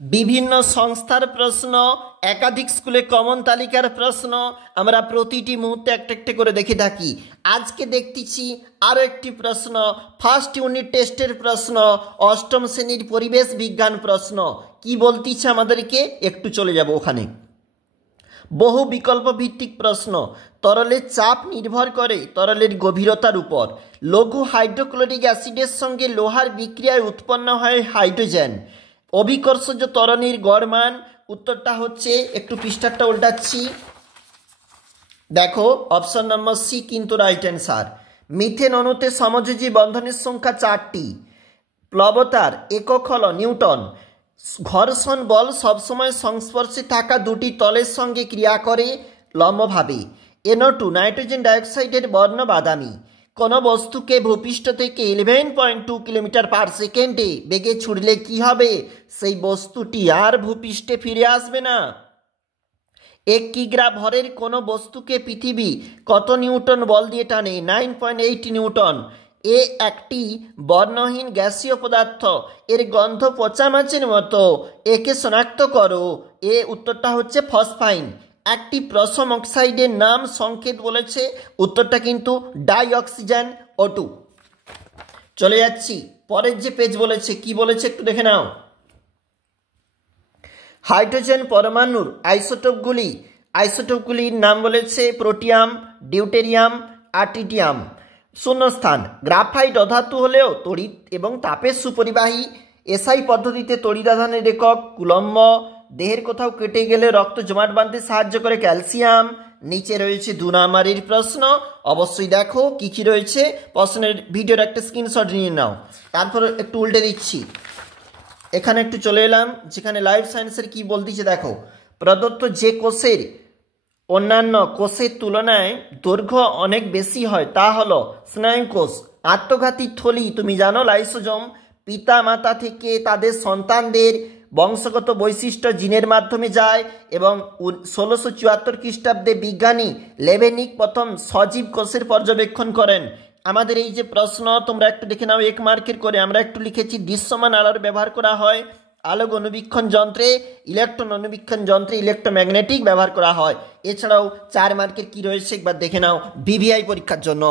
বিভিন্ন সংস্থার প্রশ্ন, একাধিক স্কুলে কমন তালিকার প্রশ্ন আমরা প্রতিটি মুহূর্তে একটা একটা করে দেখে থাকি। আজকে দেখতেছি আরও একটি প্রশ্ন, ফার্স্ট ইউনিট টেস্টের প্রশ্ন, অষ্টম শ্রেণীর পরিবেশ বিজ্ঞান প্রশ্ন। কি বলতেছে আমাদেরকে, একটু চলে যাব ওখানে। বহু বিকল্প ভিত্তিক প্রশ্ন। তরলের চাপ নির্ভর করে তরলের গভীরতার উপর। লঘু হাইড্রোক্লোরিক অ্যাসিডের সঙ্গে লোহার বিক্রিয়ায় উৎপন্ন হয় হাইড্রোজেন। অভিকর্ষজ ত্বরণের গড় মান, উত্তরটা হচ্ছে, একটু পৃষ্ঠাটা উল্টাচ্ছি, দেখো অপশন নম্বর সি কিন্তু রাইট অ্যান্সার। মিথেন অণুতে সমযোজী বন্ধনের সংখ্যা 4টি। প্লবতার একক হল নিউটন। ঘর্ষণ বল সবসময় সংস্পর্শে থাকা দুটি তলের সঙ্গে ক্রিয়া করে লম্বভাবে। NO2 নাইট্রোজেন ডাইঅক্সাইডের বর্ণ বাদামি। কোনো বস্তুকে ভূপৃষ্ঠ থেকে 11.2 কিলোমিটার পার সেকেন্ডে বেগে ছুড়লে কি হবে? সেই বস্তুটি আর ভূপৃষ্ঠে ফিরে আসবে না। 1 কিগ্রা ভরের কোনো বস্তুকে পৃথিবী কত নিউটন বল দিয়ে টানে? 9.8 নিউটন। এ একটি বর্ণহীন গ্যাসীয় পদার্থ, এর গন্ধ পচা মাছের মতো, একে শনাক্ত করো। এ উত্তরটা হচ্ছে ফসফাইন। একটি প্রশম অক্সাইডের নাম সংকেত বলেছে, উত্তরটা কিন্তু ডাইঅক্সিজেন O2। চলে যাচ্ছি পরের যে পেজ বলেছে, কি বলেছে একটু দেখে নাও। হাইড্রোজেন পরমাণুর আইসোটোপগুলির নাম বলেছে প্রোটিয়াম, ডিউটেরিয়াম, আর্টিটিয়াম। শূন্যস্থান। গ্রাফাইট অধাতু হলেও তড়িৎ এবং তাপের সুপরিবাহী। এসআই পদ্ধতিতে তড়িদাধানের একক কুলম্ব। দেহের কোথাও কেটে গেলে রক্ত জমাট বাঁধতে সাহায্য করে ক্যালসিয়াম। নিচে রয়েছে 2 নম্বরের প্রশ্ন, অবশ্যই দেখো কি কি রয়েছে। প্রশ্নের ভিডিওর একটা স্ক্রিনশট নিয়ে নাও। তারপর একটু উল্টে দিচ্ছি, এখানে একটু চলে এলাম যেখানে লাইফ সায়েন্সের কি বলতেছে দেখো। প্রদত্ত যে কোষের অন্যান্য কোষের তুলনায় দৈর্ঘ্য অনেক বেশি হয় তা হলো স্নায়ুকোষ। আত্মঘাতী থলি তুমি জানো, লাইসোজোম। পিতা মাতা থেকে তাদের সন্তানদের বংশগত বৈশিষ্ট্য জিনের মাধ্যমে যায় এবং 1674 খ্রিস্টাব্দে বিজ্ঞানী লেভেনিক প্রথম সজীব কোষের পর্যবেক্ষণ করেন। আমাদের এই যে প্রশ্ন তোমরা একটু দেখে নাও 1 মার্কের করে। আমরা একটু লিখেছি দৃশ্যমান আলোর ব্যবহার করা হয় আলোক অনুবীক্ষণ যন্ত্রে, ইলেকট্রন অনুবীক্ষণ যন্ত্রে ইলেকট্রোম্যাগনেটিক ব্যবহার করা হয়। এছাড়াও 4 মার্কের কি রয়েছে একবার দেখে নাও ভিভিআই পরীক্ষার জন্য।